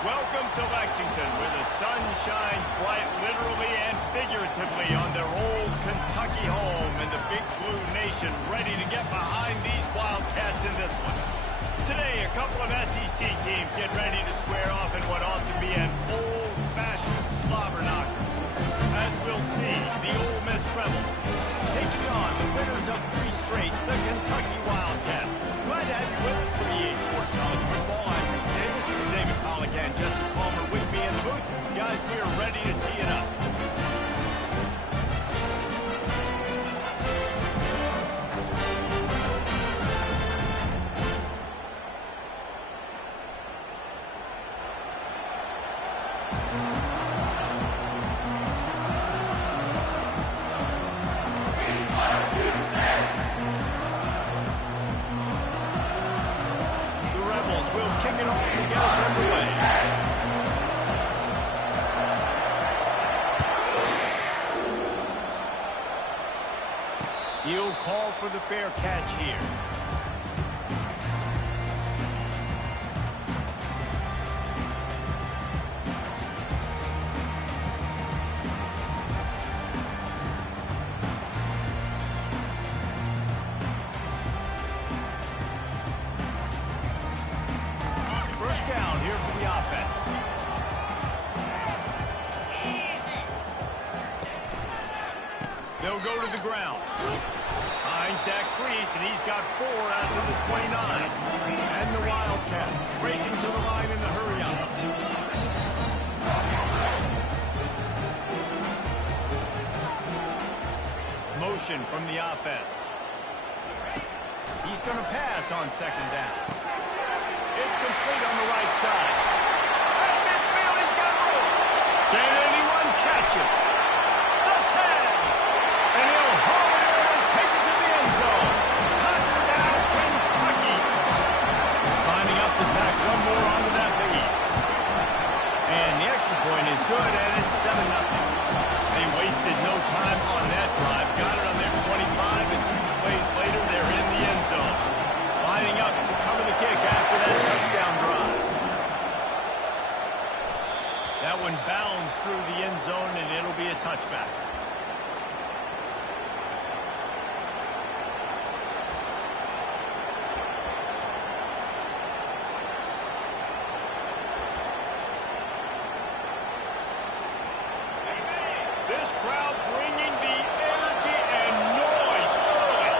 Welcome to Lexington, where the sun shines bright literally and figuratively on their old Kentucky home, and the Big Blue Nation ready to get behind these Wildcats in this one. Today, a couple of SEC teams get ready to square off in what ought to be an old-fashioned slobber knocker. As we'll see, the Ole Miss Rebels taking on the winners of 3 straight, the Kentucky Wildcats. Glad to have you with us for EA Sports College Football. I'm Chris Davis, David Pollock, and Jesse Palmer with me in the booth. Guys, we are ready to tee it up. He'll call for the fair catch here. First down here for the offense. They'll go to the ground. Finds that crease, and he's got 4 out of the 29. And the Wildcats racing to the line in the hurry-up. Motion from the offense. He's going to pass on second down. It's complete on the right side. At midfield, he's got room. Can anyone catch him? The tag! And he'll haul it in and take it to the end zone. Touchdown, Kentucky! Lining up to tack one more onto that lead. And the extra point is good, and it's 7-0. They wasted no time on that drive. Got it on their 25, and 2 plays later, they're in the end zone. Lining up to cover the kick after that touchdown drive. That one bounds through the end zone, and it'll be a touchback. This crowd bringing the energy and noise early.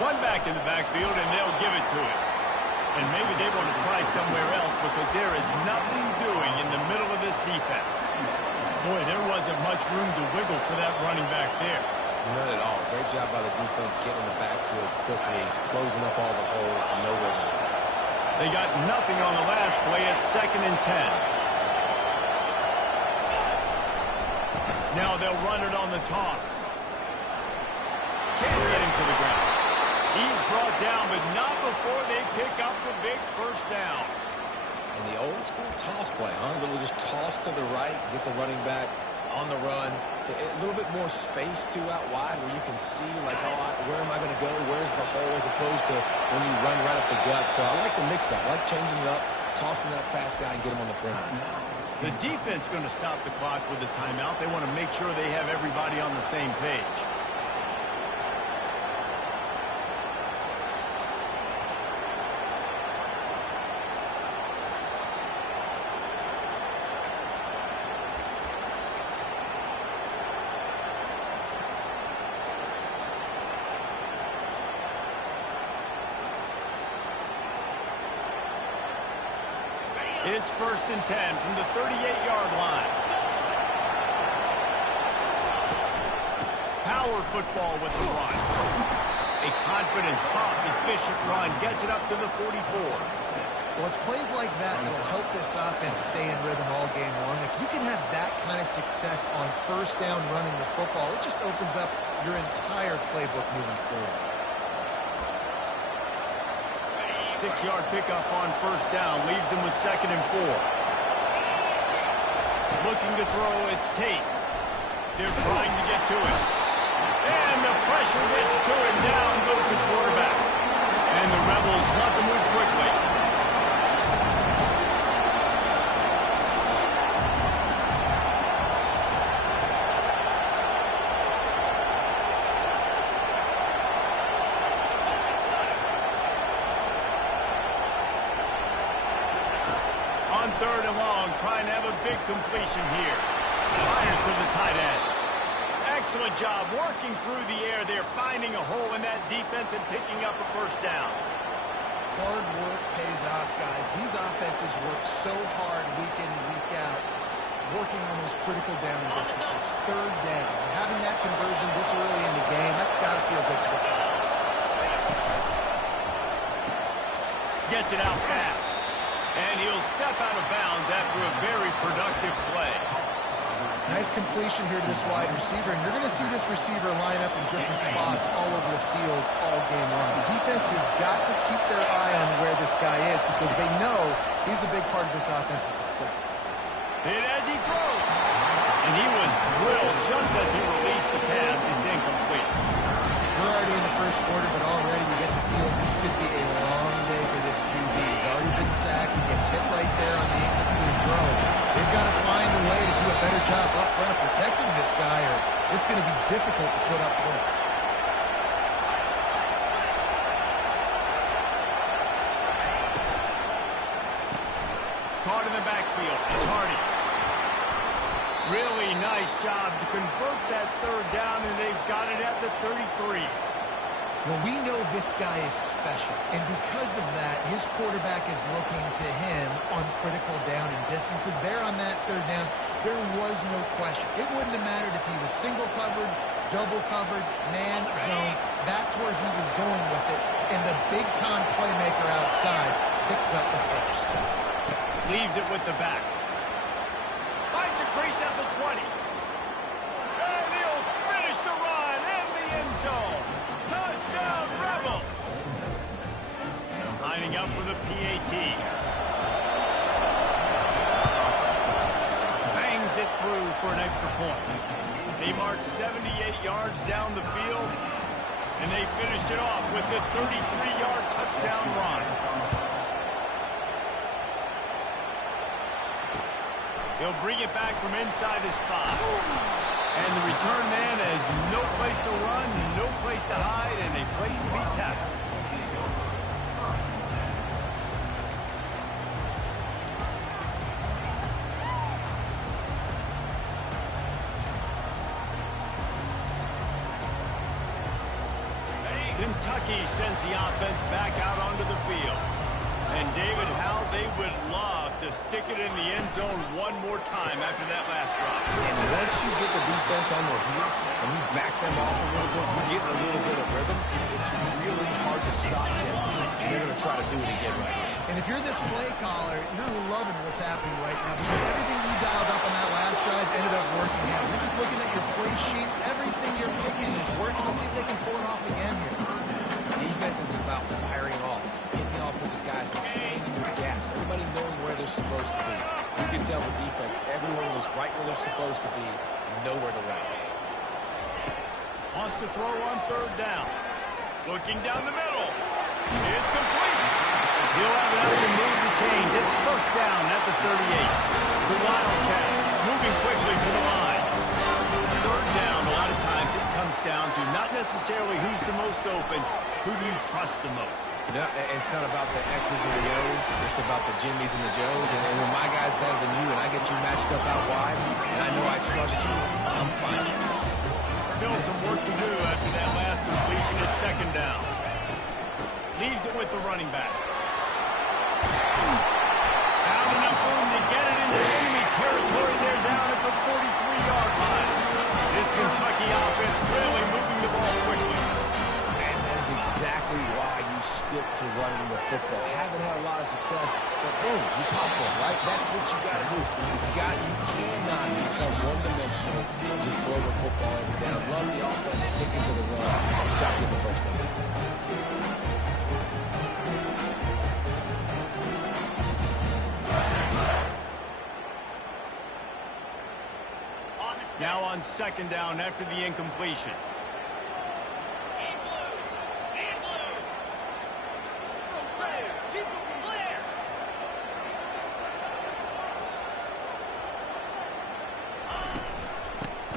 One back in the backfield, and they'll give it to him. And maybe they want to try somewhere else because there is nothing doing in the middle of this defense. Boy, there wasn't much room to wiggle for that running back there. None at all. Great job by the defense getting in the backfield quickly, closing up all the holes, no wiggle. They got nothing on the last play. It's 2nd and 10. Now they'll run it on the toss. Can't get him to the ground. He's brought down, but not before they pick up the big first down. And the old school toss play, huh? A little just toss to the right, get the running back on the run. A little bit more space, too, out wide where you can see, like, oh, where am I going to go? Where's the hole? As opposed to when you run right up the gut. So I like the mix-up. I like changing it up, tossing that fast guy and get him on the perimeter. The defense going to stop the clock with a timeout. They want to make sure they have everybody on the same page. It's 1st and 10 from the 38-yard line. Power football with the run. A confident, tough, efficient run gets it up to the 44. Well, it's plays like that that'll help this offense stay in rhythm all game long. If you can have that kind of success on first down running the football, it just opens up your entire playbook moving forward. 6-yard pickup on first down leaves them with 2nd and 4. Looking to throw, it's Tate. They're trying to get to it. And the pressure gets to it. Down goes the quarterback. And the Rebels want to move quickly. 3rd and long, trying to have a big completion here. Fires to the tight end. Excellent job working through the air there, finding a hole in that defense and picking up a 1st down. Hard work pays off, guys. These offenses work so hard week in and week out, working on those critical down distances, 3rd downs. And having that conversion this early in the game, that's got to feel good for this offense. Gets it out fast. And he'll step out of bounds after a very productive play. Nice completion here to this wide receiver, and you're going to see this receiver line up in different spots all over the field all game long. The defense has got to keep their eye on where this guy is because they know he's a big part of this offense's success. Hit as he throws. And he was drilled just as he released the pass. It's incomplete. We're already in the 1st quarter, but already you get the feel this could be a long day for this QB. He's already been sacked. He gets hit right there on the incomplete throw. They've got to find a way to do a better job up front of protecting this guy, or it's going to be difficult to put up points. Caught in the backfield. It's Hardy. Really nice job to convert that 3rd down, and they've got it at the 33. Well, we know this guy is special, and because of that, his quarterback is looking to him on critical down and distances. There on that 3rd down, there was no question. It wouldn't have mattered if he was single covered, double covered, man, zone. That's where he was going with it, and the big-time playmaker outside picks up the 1st. Leaves it with the back. Finds a crease at the 20. And he'll finish the run in the end zone. Touchdown, Rebels! Lining up for the PAT. Bangs it through for an extra point. They marched 78 yards down the field, and they finished it off with the 33-yard touchdown run. He'll bring it back from inside his 5. And the return man has no place to run, no place to hide, and a place to be tackled. Kentucky sends the offense back out onto the field. And David, how they would love to stick it in the end zone one more time after that last drop. And once you get the defense on their heels and you back them off a little bit, you get a little bit of rhythm, it's really hard to stop Jesse. And they're going to try to do it again right here. And if you're this play caller, you're loving what's happening right now because everything you dialed up on that last drive ended up working out. You're just looking at your play sheet. Everything you're picking is working. Let's see if they can pull it off again here. Defense is about firing off, hitting the offensive guys and staying in your gaps. Everybody knowing where they're supposed to be. You can tell the defense, everyone was right where they're supposed to be, nowhere to run. Wants to throw on 3rd down. Looking down the middle. It's complete. He'll have enough to move the chains. It's 1st down at the 38. The Wildcats moving quickly to the line. 3rd down, a lot of times it comes down to not necessarily who's the most open, who do you trust the most? No, it's not about the X's and the O's. It's about the Jimmys and the Joes. And when my guy's better than you and I get you matched up out wide, and I know I trust you, I'm fine. Still some work to do after that last completion at 2nd down. Leaves it with the running back. Found enough room to get it into enemy territory there down at the 43-yard line. This Kentucky offense really moving the ball quickly. And that is exactly why you stick to running the football. Haven't had a lot of success, but boom, you pop one, right? That's what you got to do. You cannot become one-dimensional and just throw the football every down. Love the offense, sticking to the run. Let's chop in the 1st down. Now on 2nd down after the incompletion.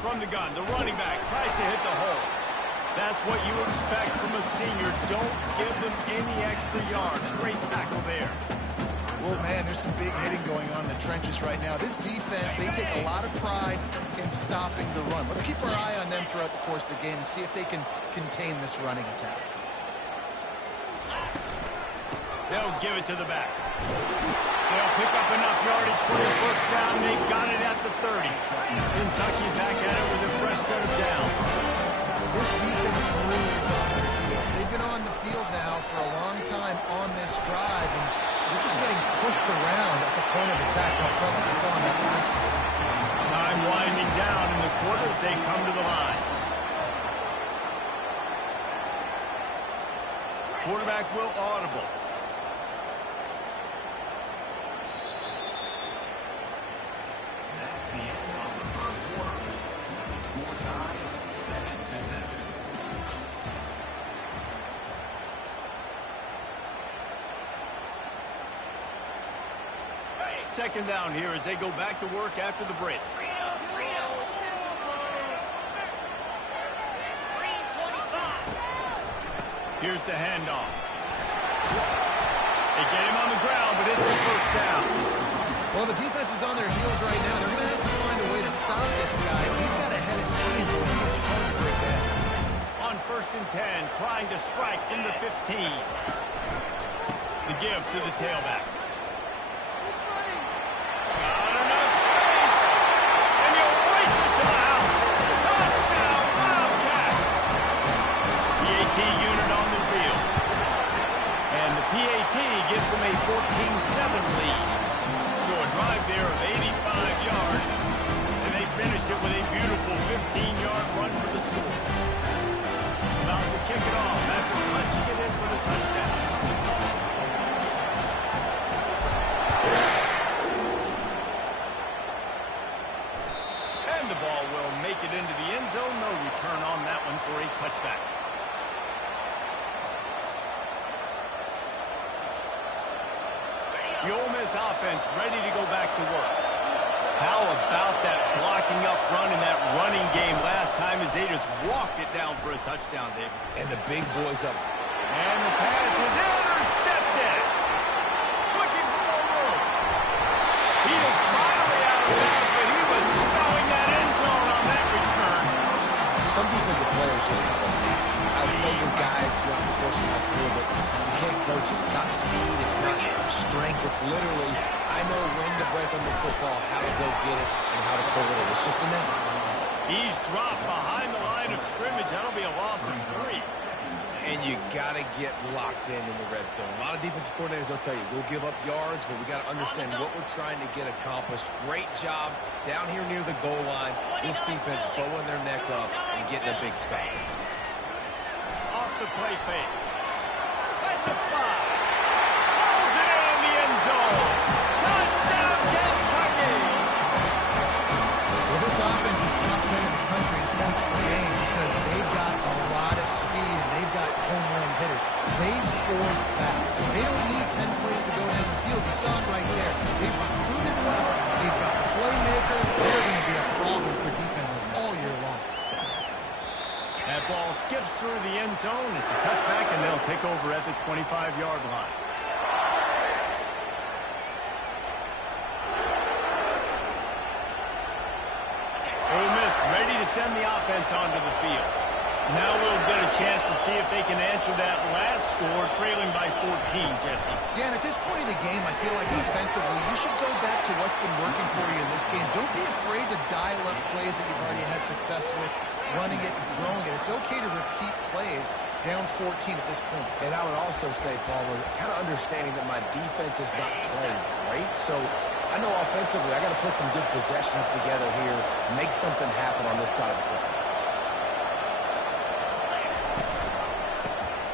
From the gun, the running back tries to hit the hole. That's what you expect from a senior. Don't give them any extra yards. Great tackle there. Well, man, there's some big hitting going on in the trenches right now. This defense, they take a lot of pride in stopping the run. Let's keep our eye on them throughout the course of the game and see if they can contain this running attack. They'll give it to the back. They'll pick up enough yardage for the first down. They got it at the 30. Kentucky back at it with a fresh set of downs. This defense really is on their heels. They've been on the field now for a long time on this drive, and they're just getting pushed around at the point of attack up front like we saw in that last one. Time winding down in the quarter as they come to the line. Quarterback will audible. Second down here as they go back to work after the break. Here's the handoff. They get him on the ground, but it's a first down. Well, the defense is on their heels right now. They're going to have to find a way to stop this guy. He's got a head of steam, but he is hard to break down. On 1st and 10, trying to strike from the 15. The give to the tailback. Not enough space. And you race it to the house. Touchdown, Wildcats. PAT unit on the field. And the PAT gives them a 14-7 lead. So a drive there of 85 yards. And they finished it with a beautiful 15-yard run for the score. About to kick it off after punching it in for the touchdown. And the ball will make it into the end zone. No return on that one for a touchback. The Ole Miss offense ready to go back to work. How about that blocking up front in that running game last time as they just walked it down for a touchdown, David? And the big boys up. And the pass is intercepted. Looking for more room. He is finally out of bounds, but he was spelling that end zone on that return. Some defensive players just have a knack. I've played with guys throughout the course of my career, but you can't coach it. It's not speed. It's not strength. It's literally, I know when to break on the football, how to go get it, and how to pull it in. It's just a knack. He's dropped behind the line of scrimmage. That'll be a loss of 3. And you got to get locked in the red zone. A lot of defensive coordinators, they'll tell you, we'll give up yards, but we got to understand what we're trying to get accomplished. Great job down here near the goal line. This defense bowing their neck up and getting a big stop. Off the play fake. That's a 5. Pulls it in the end zone. Touchdown, Kentucky. Well, this offense is top 10 in the country in points per game because they've got a lot of speed and they've got home run hitters. They score fast. They don't need 10 plays to go down the field. You saw it right there. They've recruited well. They've got playmakers. They're going to be a problem for defenses all year long. That ball skips through the end zone. It's a touchback, and they'll take over at the 25-yard line. Ole Miss ready to send the offense onto the field. Now we'll get a chance to see if they can answer that last score, trailing by 14, Jesse. Yeah, and at this point in the game, I feel like offensively, you should go back to what's been working for you in this game. Don't be afraid to dial up plays that you've already had success with, running it and throwing it. It's okay to repeat plays down 14 at this point. And I would also say, Palmer, kind of understanding that my defense is not playing great, so I know offensively I got to put some good possessions together here, make something happen on this side of the football.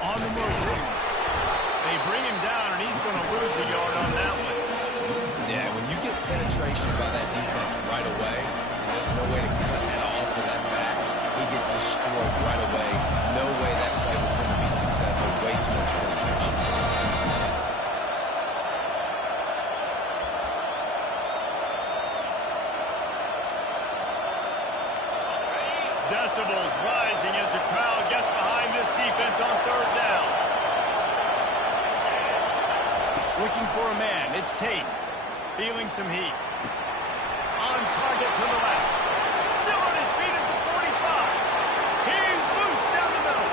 On the move. They bring him down, and he's going to lose a yard on that one. Yeah, when you get penetration by that defense right away, and there's no way to cut that off for that back, he gets destroyed right away. No way that play was going to be successful. Way too much penetration. Looking for a man. It's Tate. Feeling some heat. On target to the left. Still on his feet at the 45. He's loose down the middle.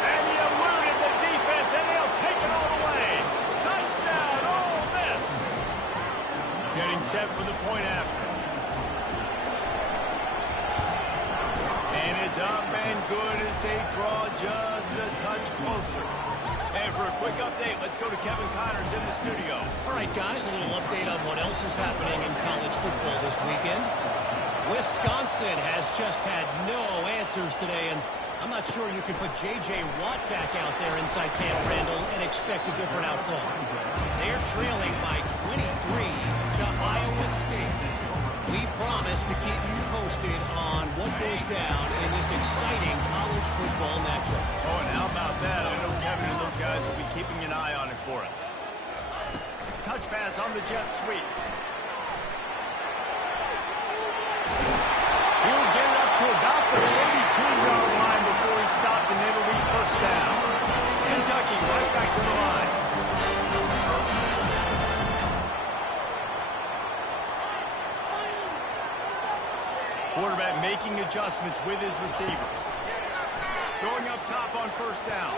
And he eluded the defense, and they'll take it all the way. Touchdown, Ole Miss. Getting set for the point after. And it's up and good as they draw just a touch closer. And for a quick update, let's go to Kevin Connors in the studio. All right, guys, a little update on what else is happening in college football this weekend. Wisconsin has just had no answers today, and I'm not sure you can put J.J. Watt back out there inside Camp Randall and expect a different outcome. They're trailing by 23 to Iowa State. We promise to keep you posted on what goes down in this exciting college football matchup. Oh, and how about that? I know Kevin and those guys will be keeping an eye on it for us. Touch pass on the jet sweep. He'll get it up to about the 42-yard line before he stopped, and it'll be first down. Kentucky right back to the line. Quarterback making adjustments with his receivers. Going up top on first down.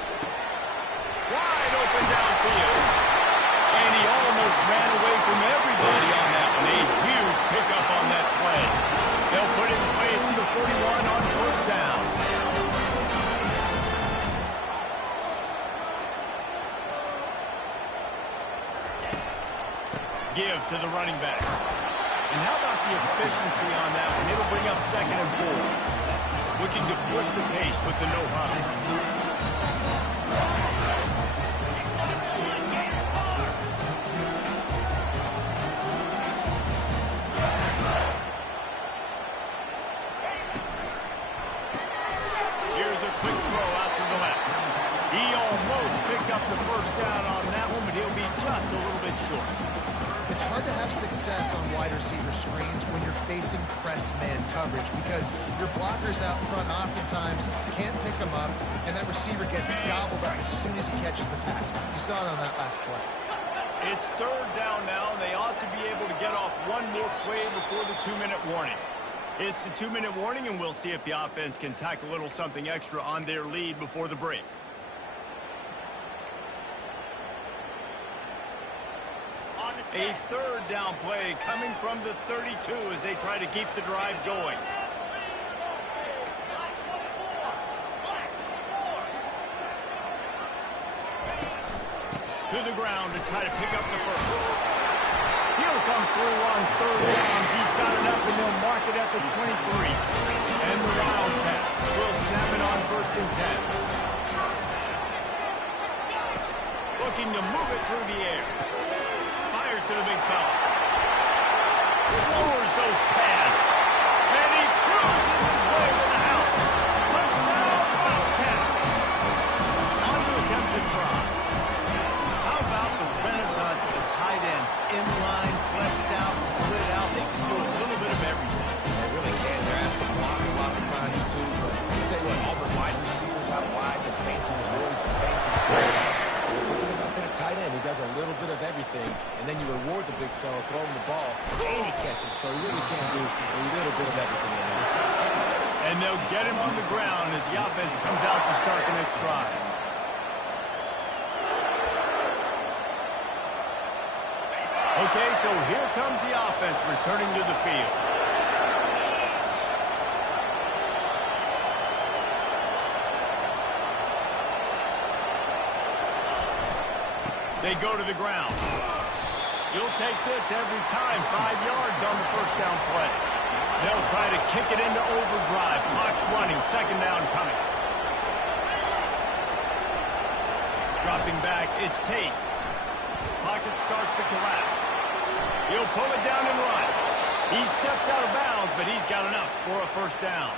Wide open downfield. And he almost ran away from everybody on that one. A huge pickup on that play. They'll put it in play from the 41 on first down. Give to the running back. And how about the efficiency on that one? It'll bring up 2nd and 4. Looking to push the pace with the no huddle. Here's a quick throw out to the left. He almost picked up the first down on that one, but he'll be just a little bit short. It's hard to have success on wide receiver screens when you're facing press man coverage because your blockers out front oftentimes can't pick them up, and that receiver gets gobbled up as soon as he catches the pass. You saw it on that last play. It's 3rd down now, and they ought to be able to get off one more play before the 2-minute warning. It's the 2-minute warning, and we'll see if the offense can tack a little something extra on their lead before the break. A 3rd down play coming from the 32 as they try to keep the drive going. To the ground to try to pick up the first. He'll come through on 3rd downs. He's got enough, and they'll mark it at the 23. And the Wildcats will snap it on 1st and 10. Looking to move it through the air. Fires to the big fella. Lowers those pads. And he cruises his way to the house. Touchdown, Wildcat. On to attempt to try. How about the renaissance of the tight ends? Inline, flexed out, split out. They can do a little bit of everything. They really can. They're asked to block a lot of times, too. But I'll tell you what, all the wide receivers out wide, the fancy toys, the fancy spread. Don't forget about that tight end. He does a little bit of everything, and then you reward the big fella throwing the ball, and he catches, so he really can do a little bit of everything in the offense. And they'll get him on the ground as the offense comes out to start the next drive. Okay, so here comes the offense returning to the field. They go to the ground. You'll take this every time. 5 yards on the first down play. They'll try to kick it into overdrive. Clock's running. 2nd down coming. Dropping back, it's Tate. Pocket starts to collapse. He'll pull it down and run. He steps out of bounds, but he's got enough for a first down.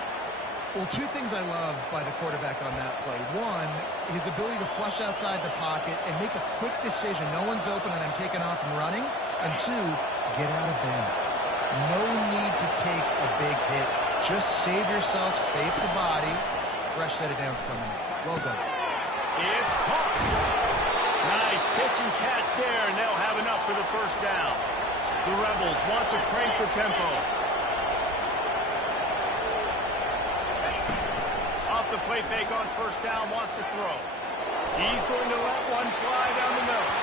Well, 2 things I love by the quarterback on that play. 1, his ability to flush outside the pocket and make a quick decision. No one's open and I'm taking off and running. And 2, get out of bounds. No need to take a big hit. Just save yourself, save the body. Fresh set of downs coming. Well done. It's caught. Nice pitch and catch there, and for the first down. The Rebels want to crank the tempo. Off the play fake on first down, wants to throw. He's going to let one fly down the middle.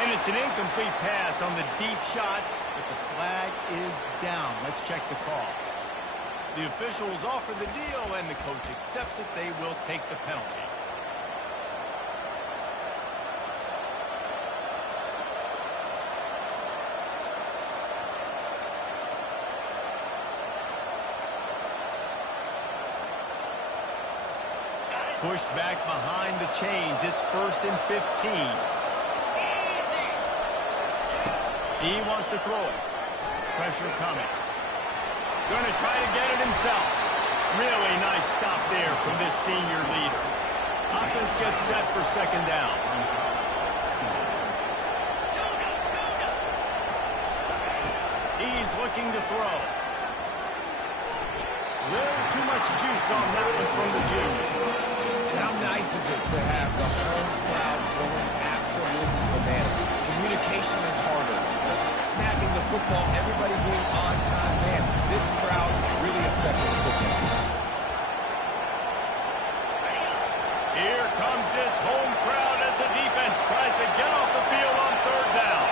And it's an incomplete pass on the deep shot, but the flag is down. Let's check the call. The officials offer the deal, and the coach accepts it. They will take the penalty. Pushed back behind the chains. It's 1st and 15. He wants to throw it. Pressure coming. Going to try to get it himself. Really nice stop there from this senior leader. Offense gets set for second down. He's looking to throw. Little too much juice on that one from the junior. And how nice is it to have the home crowd going absolutely bananas? Communication is harder. Snapping the football, everybody being on time. Man, this crowd really affected the football. Here comes this home crowd as the defense tries to get off the field on third down.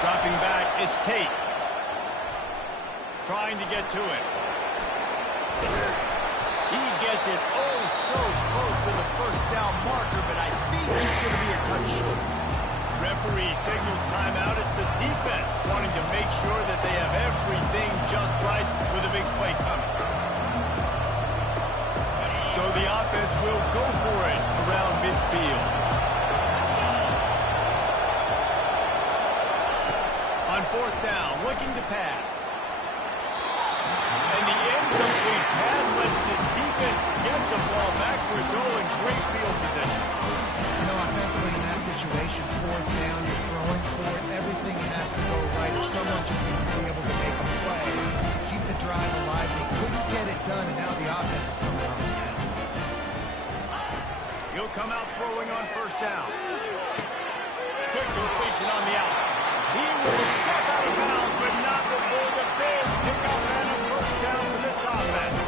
Dropping back, it's Tate. Trying to get to it. He gets it so close to the first down marker, but I think he's going to be a touch short. Referee signals timeout. It's the defense wanting to make sure that they have everything just right with a big play coming. So the offense will go for it around midfield. On fourth down, looking to pass. And the incomplete pass lets this defense get the ball back for its own in great field position. You know, offensively in that situation, fourth down, you're throwing for it. Everything has to go right, or someone just needs to be able to make a play to keep the drive alive. They couldn't get it done, and now the offense is coming on the field. He'll come out throwing on first down. Quick completion on the out. He will step out of bounds, but not before the Bears pick up and a first down for this offense.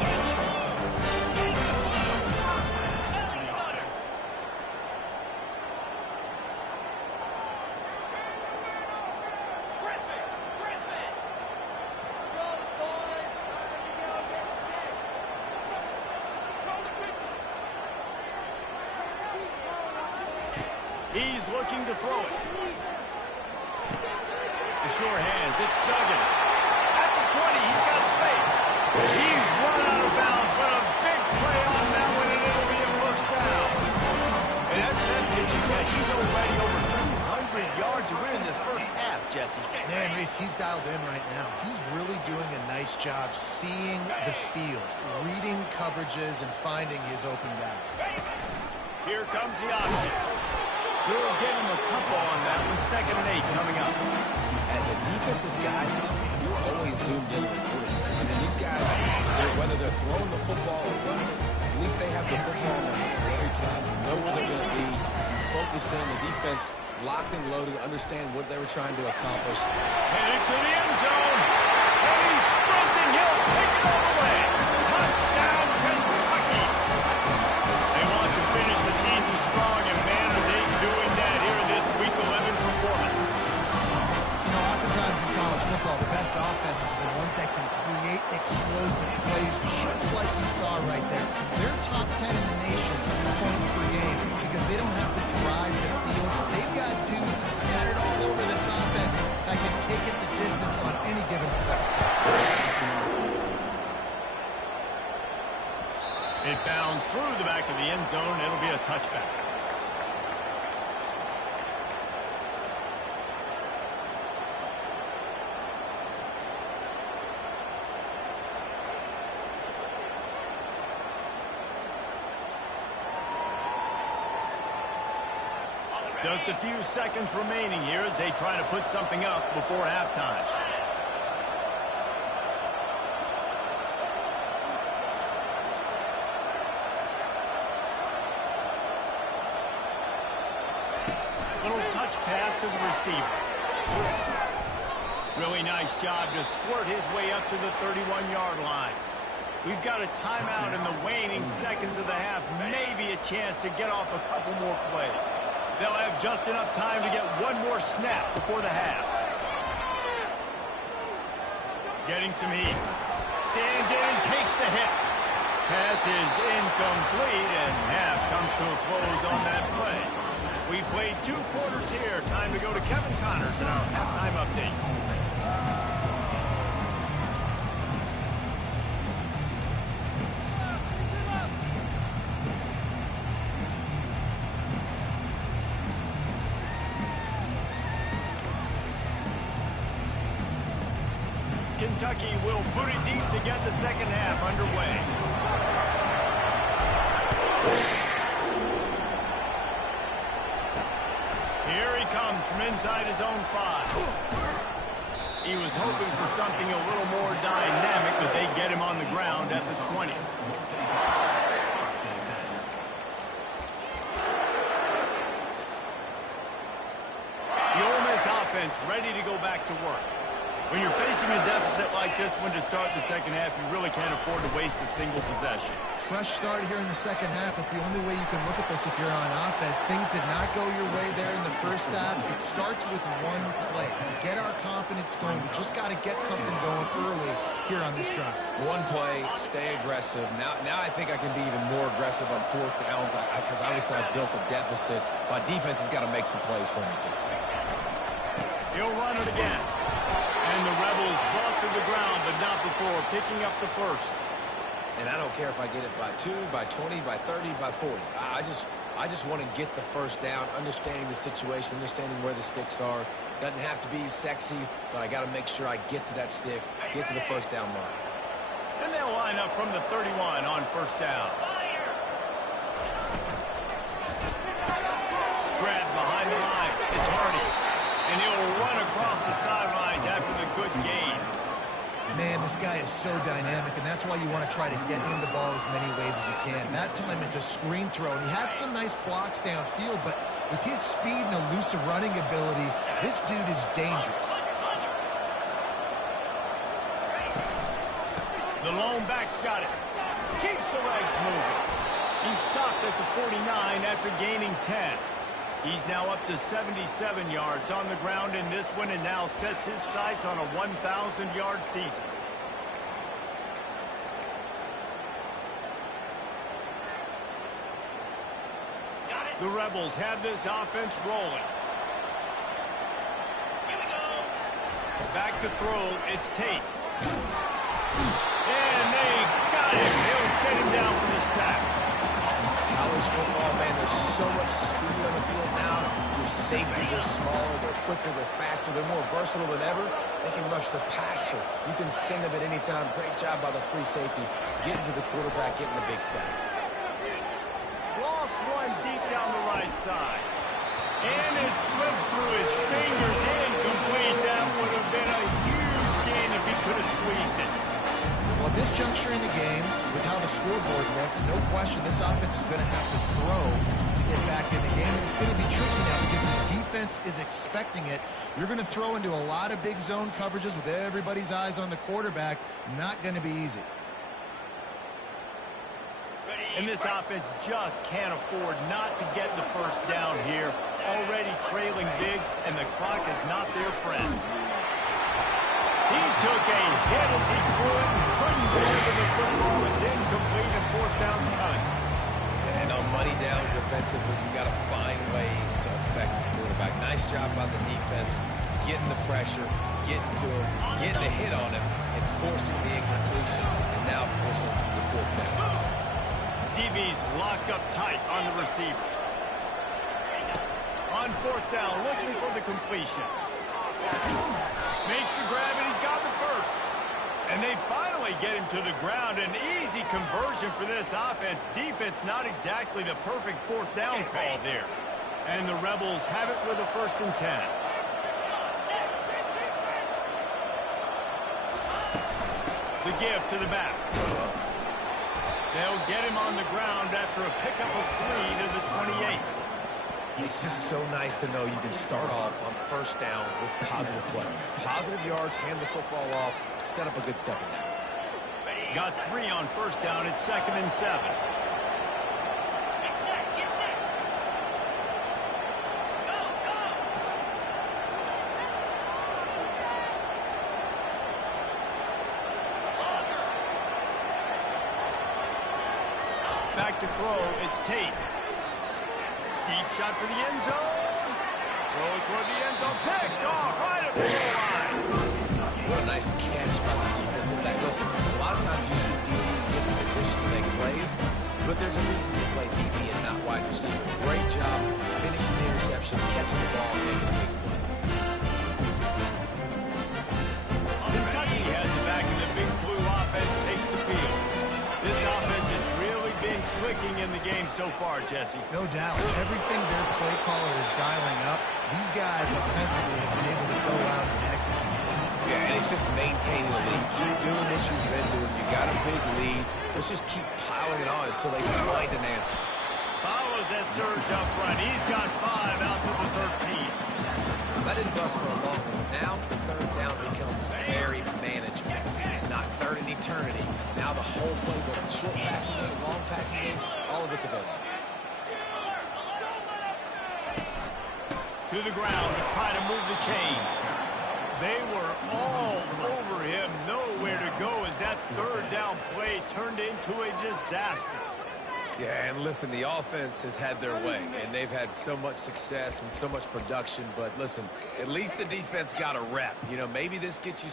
He's looking to throw it. The sure hands, it's Duggan. At the 20, he's got space. He's run out of bounds, but a big play on that one, and it'll be a first down. And after that pitch and catch, he's already over 200 yards, and we're in the first half, Jesse. Man, Reese, he's dialed in right now. He's really doing a nice job seeing the field, reading coverages, and finding his open guy. Here comes the option. We'll give him a couple on that one. 2nd and 8 coming up. As a defensive guy, you're always zoomed in on the quarterback. I mean, these guys, whether they're throwing the football or running it, at least they have the football in their hands every time. You know where they're going to be. You focus in. The defense locked and loaded, understand what they were trying to accomplish. Headed to the end zone. And he's sprinting. He'll take it all the way. Touchdown, Kentucky. They want to finish the season strong, and man, are they doing that here in this Week 11 performance. You know, oftentimes in college football, the best offenses are the ones that can create explosive plays, just like you saw right there. They're top 10 in the nation in points per game because they don't have to drive the field. They've got dudes scattered all over this offense that can take it the distance on any given play. It bounds through the back of the end zone. It'll be a touchback. Just a few seconds remaining here as they try to put something up before halftime. launch pass to the receiver. Really nice job to squirt his way up to the 31-yard line. We've got a timeout in the waning seconds of the half. Maybe a chance to get off a couple more plays. They'll have just enough time to get one more snap before the half. Getting some heat. Stands in and takes the hit. Pass is incomplete, and half comes to a close on that play. We played 2 quarters here. Time to go to Kevin Connors in our halftime update. Kentucky will boot it deep to get the second half underway. Here he comes from inside his own 5. He was hoping for something a little more dynamic, but they get him on the ground at the 20. The Ole Miss offense ready to go back to work. When you're facing a deficit like this one to start the second half, you really can't afford to waste a single possession. Fresh start here in the second half. That's the only way you can look at this if you're on offense. Things did not go your way there in the first half. It starts with one play. To get our confidence going, we just got to get something going early here on this drive. One play, stay aggressive. Now I think I can be even more aggressive on 4th downs because obviously I've built a deficit. My defense has got to make some plays for me too. He'll run it again. And the Rebels brought to the ground, but not before picking up the first. And I don't care if I get it by 2, by 20, by 30, by 40. I just want to get the first down, understanding the situation, understanding where the sticks are. Doesn't have to be sexy, but I got to make sure I get to that stick, get to the first down mark. And they'll line up from the 31 on first down. Grab behind the line. It's Hardy. And he'll run across the sidelines after the good gain. Man, this guy is so dynamic, and that's why you want to try to get him the ball as many ways as you can. That time, it's a screen throw, and he had some nice blocks downfield, but with his speed and elusive running ability, this dude is dangerous. The lone back's got it. Keeps the legs moving. He stopped at the 49 after gaining 10. He's now up to 77 yards on the ground in this one and now sets his sights on a 1,000-yard season. The Rebels have this offense rolling. Back to throw, it's Tate. And they got him. He'll get him down for the sack. College football, man, there's so much speed on the field now. Your safeties are smaller, they're quicker, they're faster, they're more versatile than ever. They can rush the passer. You can send them at any time. Great job by the free safety. Getting to the quarterback, getting the big sack. Lost one deep down the right side. And it slips through his fingers, incomplete. That would have been a huge gain if he could have squeezed it. Well, at this juncture in the game, with how the scoreboard looks, no question this offense is going to have to throw to get back in the game. And it's going to be tricky now because the defense is expecting it. You're going to throw into a lot of big zone coverages with everybody's eyes on the quarterback. Not going to be easy. And this offense just can't afford not to get the first down here. Already trailing big, and the clock is not their friend. He took a hit as he threw it and couldn't deliver the football. It's incomplete, and 4th down's coming. And on money down defensively, you got to find ways to affect the quarterback. Nice job by the defense, getting the pressure, getting to him, getting a hit on him, and forcing the incompletion, and now forcing the 4th down. DB's locked up tight on the receivers. On 4th down, looking for the completion. Makes the grab, and he's got the first. And they finally get him to the ground. An easy conversion for this offense. Defense not exactly the perfect 4th down call there. And the Rebels have it with a 1st and 10. The give to the back. They'll get him on the ground after a pickup of 3 to the 28. It's just so nice to know you can start off on first down with positive plays. Positive yards, hand the football off, set up a good second down. Got 3 on first down. It's 2nd and 7. Back to throw. It's Tate. Deep shot for the end zone. Throw toward the end zone. Picked off right at the goal line. What a nice catch by the defensive back. Listen, a lot of times you see DBs get in position to make plays, but there's a reason they play DB and not wide receiver. Great job finishing the interception, catching the ball, and making a big play. Kentucky has it back, and the big blue offense takes the field. This offense has really been clicking in the game so far, Jesse. No doubt. Everything their play caller is dialing up, these guys offensively have been able to go out and execute. Yeah, and it's just maintaining the lead. Keep doing what you've been doing. You got a big lead. Let's just keep piling it on until they find an answer. Follows that surge up front. He's got 5 out to the 13. That didn't bust for a long one. Now the third down becomes very manageable. It's not third in eternity. Now the whole playbook, the short passing game, long passing game, all of it's available. To the ground to try to move the chains. They were all over him. Nowhere to go as that third down play turned into a disaster. Yeah, and listen, the offense has had their way, and they've had so much success and so much production. But listen, at least the defense got a rep. You know, maybe this gets you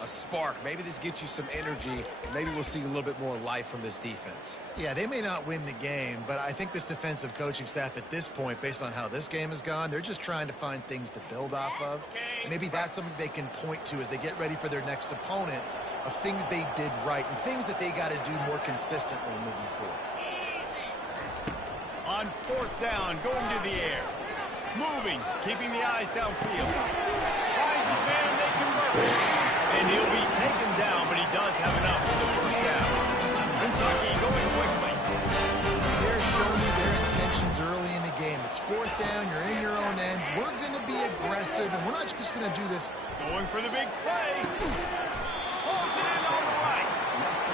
a spark. Maybe this gets you some energy. Maybe we'll see a little bit more life from this defense. Yeah, they may not win the game, but I think this defensive coaching staff at this point, based on how this game has gone, they're just trying to find things to build off of. Maybe that's something they can point to as they get ready for their next opponent, of things they did right and things that they got to do more consistently moving forward. On 4th down, going to the air. Moving, keeping the eyes downfield. Finds his man, they convert. And he'll be taken down, but he does have enough for the first down. Kentucky going quickly. They're showing you their intentions early in the game. It's 4th down, you're in your own end. We're going to be aggressive, and we're not just going to do this. Going for the big play. Pulls it in on the right.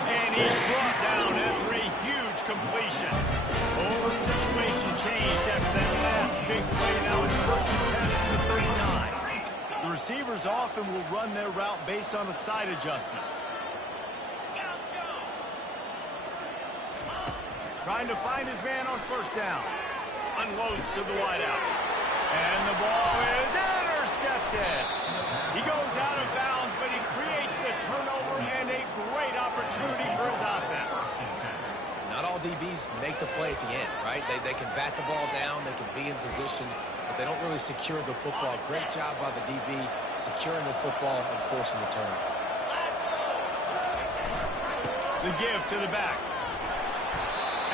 And he's brought down after a huge completion. Whole situation changed after that last big play. Now it's 1st and 10 at the 39. The receivers often will run their route based on a side adjustment. Trying to find his man on 1st down. Unloads to the wideout. And the ball is intercepted. He goes out of bounds, but he creates the turnover and a great opportunity for his offense. Not all DBs make the play at the end, right? They can bat the ball down, they can be in position, but they don't really secure the football. Great job by the DB securing the football and forcing the turnover. The give to the back.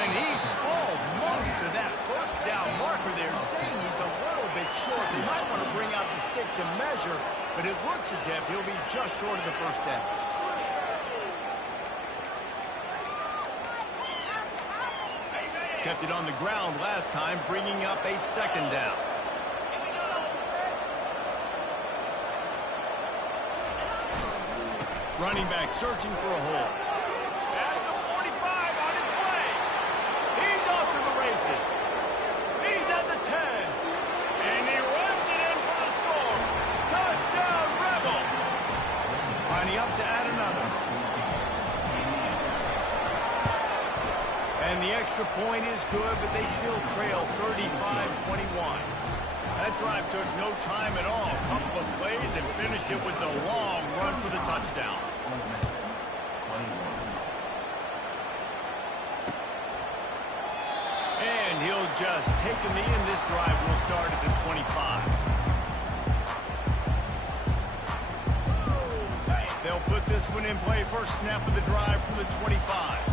And he's almost to that 1st down marker there, saying he's a little bit short. He might want to bring out the sticks and measure, but it looks as if he'll be just short of the 1st down. Kept it on the ground last time, bringing up a 2nd down. Running back searching for a hole. At the 45 on its way. He's off to the races. He's at the 10. And he runs it in for the score. Touchdown, Rebels. Lining up to add another. And the extra point is good, but they still trail 35-21. That drive took no time at all. A couple of plays and finished it with the long run for the touchdown. And he'll just take him in. This drive will start at the 25. They'll put this one in play. First snap of the drive from the 25.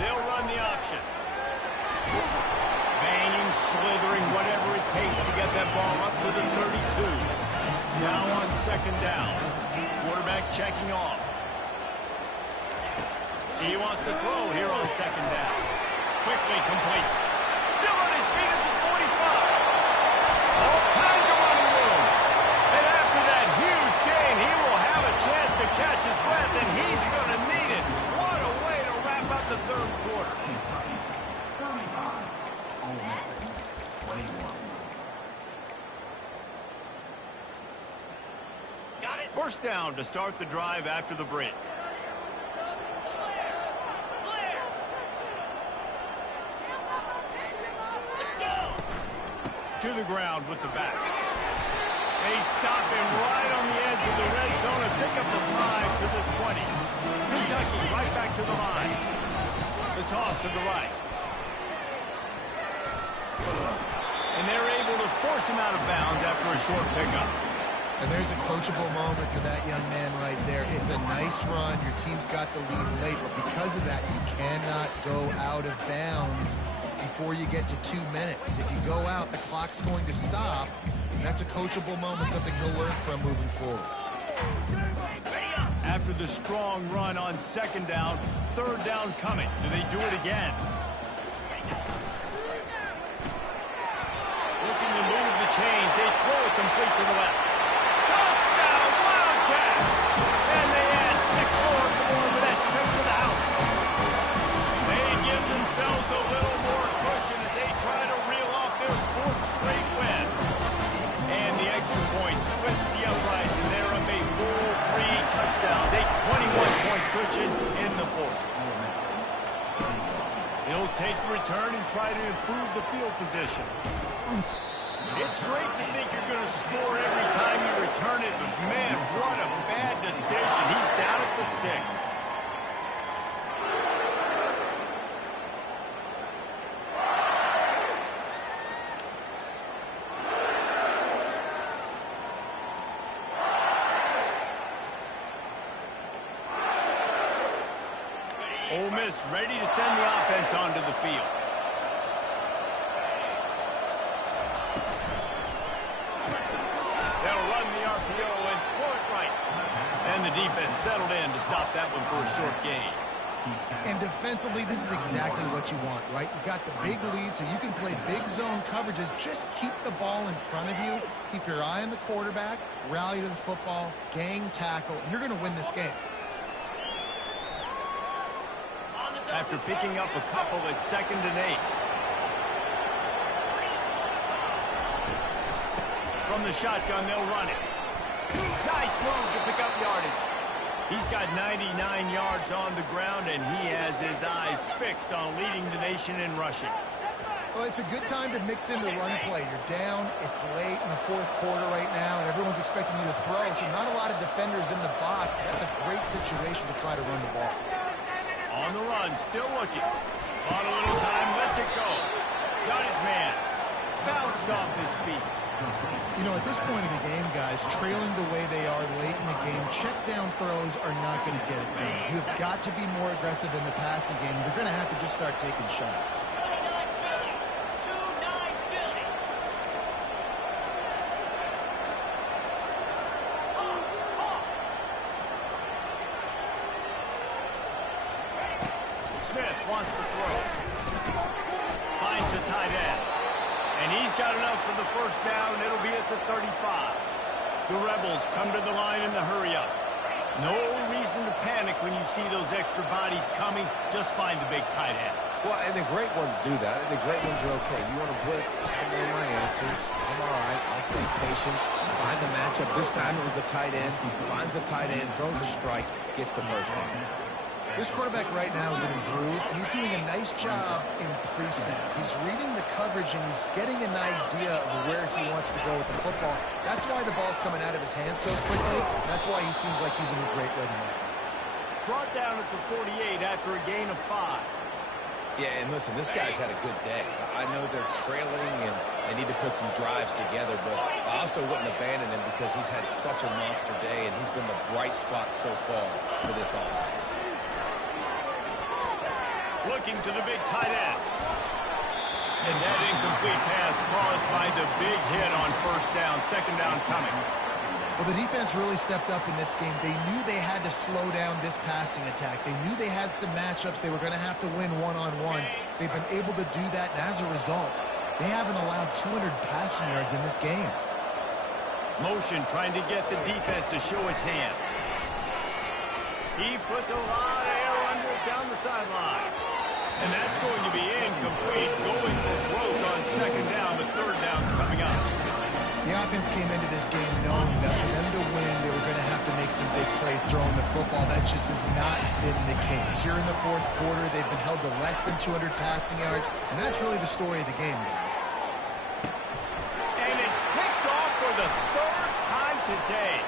They'll run the option. Banging, slithering, whatever it takes to get that ball up to the 32. Now on 2nd down. Quarterback checking off. He wants to throw here on 2nd down. Quickly complete. Still First down to start the drive after the break. To the ground with the back. They stop him right on the edge of the red zone and pick up the 5 to the 20. Kentucky right back to the line. The toss to the right. And they're able to force him out of bounds after a short pickup. And there's a coachable moment for that young man right there. It's a nice run. Your team's got the lead late, but because of that, you cannot go out of bounds before you get to 2 minutes. If you go out, the clock's going to stop. And that's a coachable moment, something he'll learn from moving forward. After the strong run on second down, third down coming. Do they do it again? Looking to move the chains. They throw it complete to the left. Touchdown, Wildcats! And they add 6 more with that trip to the house. They give themselves a little more cushion as they try to reel off their 4th straight win. And the extra point splits the uprights, and they're up a full 3 touchdowns. A 21-point cushion in the 4th. He'll take the return and try to improve the field position. It's great to think you're going to score every time you return it, but man, what a bad decision. He's down at the 6. Ole Miss ready to send the offense onto the field. They'll run the RPO and throw it right. And the defense settled in to stop that one for a short gain. And defensively, this is exactly what you want, right? You got the big lead, so you can play big zone coverages. Just keep the ball in front of you. Keep your eye on the quarterback, rally to the football, gang tackle, and you're going to win this game. After picking up a couple at 2nd and 8. From the shotgun, they'll run it. Nice move to pick up yardage. He's got 99 yards on the ground, and he has his eyes fixed on leading the nation in rushing. Well, it's a good time to mix in the run play. You're down, it's late in the 4th quarter right now, and everyone's expecting you to throw, so not a lot of defenders in the box. That's a great situation to try to run the ball. On the run, still looking. On a little time, lets it go. Got his man. Bounced off his feet. You know, at this point in the game, guys, trailing the way they are late in the game, check down throws are not going to get it done. You've got to be more aggressive in the passing game. You're going to have to just start taking shots. Smith wants to throw. Finds the tight end. And he's got enough for the first down. It'll be at the 35. The Rebels come to the line in the hurry-up. No reason to panic when you see those extra bodies coming. Just find the big tight end. Well, and the great ones do that. The great ones are okay. You want to blitz? I know my answers. I'm all right. I'll stay patient. Find the matchup. This time it was the tight end. Finds the tight end, throws a strike, gets the first down. This quarterback right now is in a groove, and he's doing a nice job in pre-snap. He's reading the coverage, and he's getting an idea of where he wants to go with the football. That's why the ball's coming out of his hands so quickly. That's why he seems like he's in a great rhythm. Brought down at the 48 after a gain of 5. Yeah, and listen, this guy's had a good day. I know they're trailing and they need to put some drives together, but I also wouldn't abandon him because he's had such a monster day, and he's been the bright spot so far for this offense. Looking to the big tight end. And that incomplete pass caused by the big hit on first down. Second down coming. Well, the defense really stepped up in this game. They knew they had to slow down this passing attack. They knew they had some matchups they were going to have to win one-on-one. They've been able to do that, and as a result, they haven't allowed 200 passing yards in this game. Motion trying to get the defense to show his hand. He puts a lot of air under it down the sideline. And that's going to be incomplete, going for broke on second down, but third down's coming up. The offense came into this game knowing that for them to win, they were going to have to make some big plays throwing the football. That just has not been the case. Here in the fourth quarter, they've been held to less than 200 passing yards, and that's really the story of the game, guys. And it's picked off for the third time today.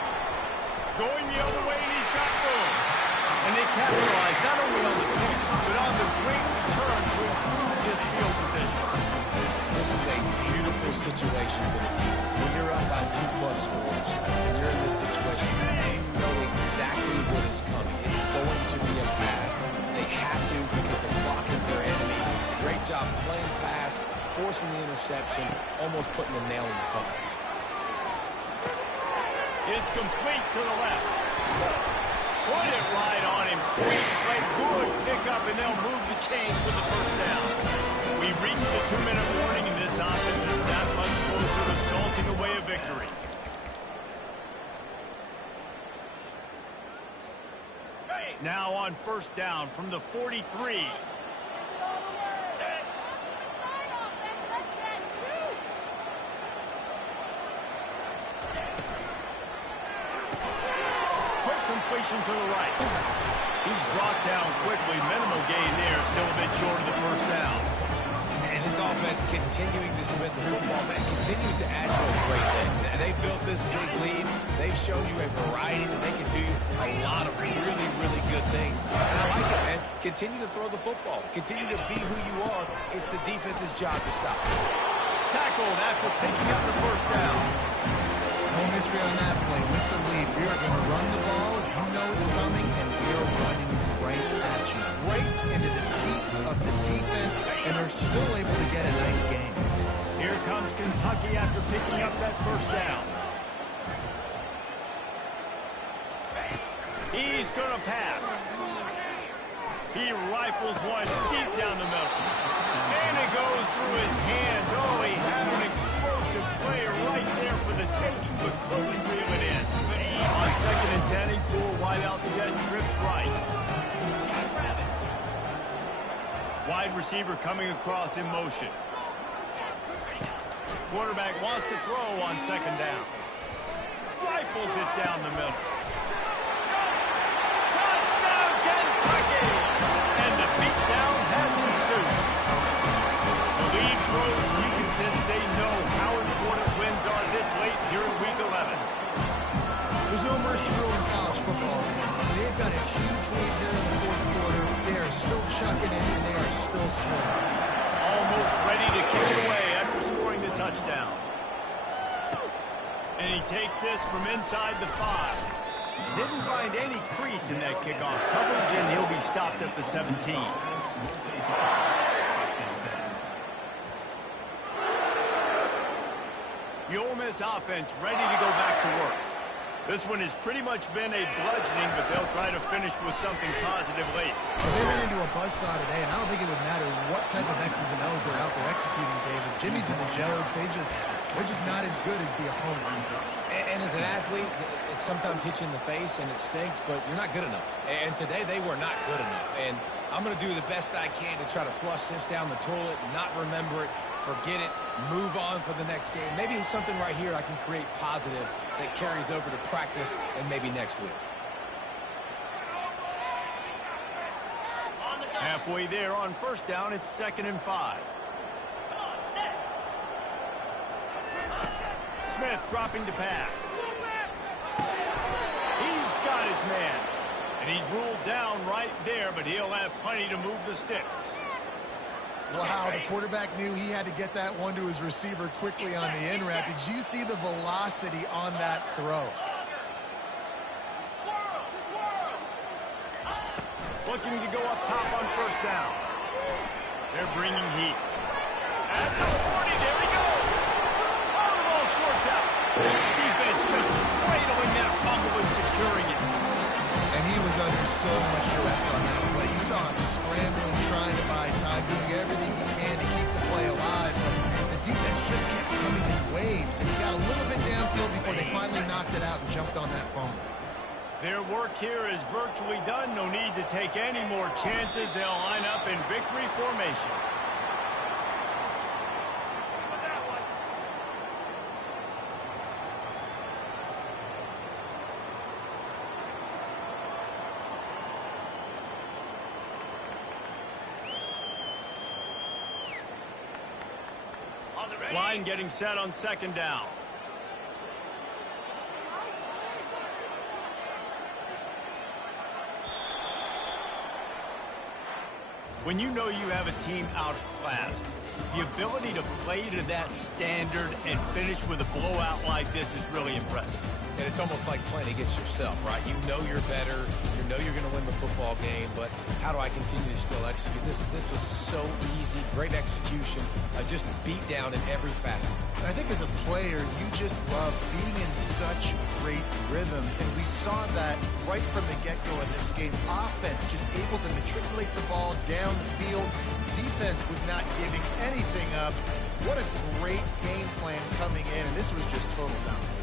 Going the other way, and he's got room. And they capitalize not only on the pick, but on the great return to improve this field position. This is a beautiful situation for the defense. When you're up by 2+ scores, and you're in this situation, you know exactly what is coming. It's going to be a pass. They have to because the clock is their enemy. Great job playing pass, forcing the interception, almost putting the nail in the coffin. It's complete to the left. Put it right on him. Sweet play. Good pickup, and they'll move the chains with the first down. We reached the 2-minute warning, and this offense is that much closer to salting away a victory. Now on first down from the 43. Completion to the right. He's brought down quickly. Minimal gain there. Still a bit short of the first down. And this offense continuing to submit the football, man, continuing to add to a great day. They built this big lead. They've shown you a variety that they can do a lot of really, really good things. And I like it, man. Continue to throw the football. Continue to be who you are. It's the defense's job to stop. Tackled after picking up the first down. No mystery on that play. With the lead, we are going to run the ball. You know it's coming, and we are running right at you. Right into the teeth of the defense, and they're still able to get a nice game. Here comes Kentucky after picking up that first down. He's going to pass. He rifles one deep down the middle. And it goes through his hands. Oh, he had an explosive player right there for the taking, but couldn't reel it in. On second and 10, he full wide out set, trips right. Wide receiver coming across in motion. Quarterback wants to throw on second down. Rifles it down the middle. Touchdown, Kentucky! And the beatdown has ensued. The lead grows, and you can sense they know how important wins are this late here in Week 11. There's no mercy rule in college football. They've got a huge lead here in the fourth quarter. They are still chucking it, and they are still scoring. Almost ready to kick it away after scoring the touchdown. And he takes this from inside the 5. Didn't find any crease in that kickoff coverage, and he'll be stopped at the 17. The Ole Miss offense ready to go back to work. This one has pretty much been a bludgeoning, but they'll try to finish with something positive late. They ran into a buzzsaw today, and I don't think it would matter what type of X's and O's they're out there executing, David. Jimmy's and the Joes, they're just not as good as the opponent. And as an athlete, it sometimes hits you in the face and it stinks, but you're not good enough. And today they were not good enough. And I'm going to do the best I can to try to flush this down the toilet, not remember it, forget it, move on for the next game. Maybe it's something right here I can create positive that carries over to practice and maybe next week. Halfway there on first down, it's 2nd and 5. Smith dropping to pass. He's got his man. And he's ruled down right there, but he'll have plenty to move the sticks. Wow, the quarterback knew he had to get that one to his receiver quickly on the in route. Did you see the velocity on that throw? Looking to go up top on first down. They're bringing heat. At the 40, there he goes. Oh, the ball squirts out. Defense just cradling that fumble and securing it. And he was under so much duress on that play. You saw him scrambling, trying to buy time, doing everything he can to keep the play alive. But the defense just kept coming in waves, and he got a little bit downfield before they finally knocked it out and jumped on that fumble. Their work here is virtually done. No need to take any more chances. They'll line up in victory formation. Line getting set on second down. When you know you have a team outclassed, the ability to play to that standard and finish with a blowout like this is really impressive. And it's almost like playing against yourself, right? You know you're better. You know you're going to win the football game, but how do I continue to still execute? This was so easy. Great execution. Just beat down in every facet. I think as a player, you just love being in such great rhythm, and we saw that right from the get-go in this game. Offense just able to matriculate the ball down the field. Defense was not giving anything up. What a great game plan coming in, and this was just total dominance.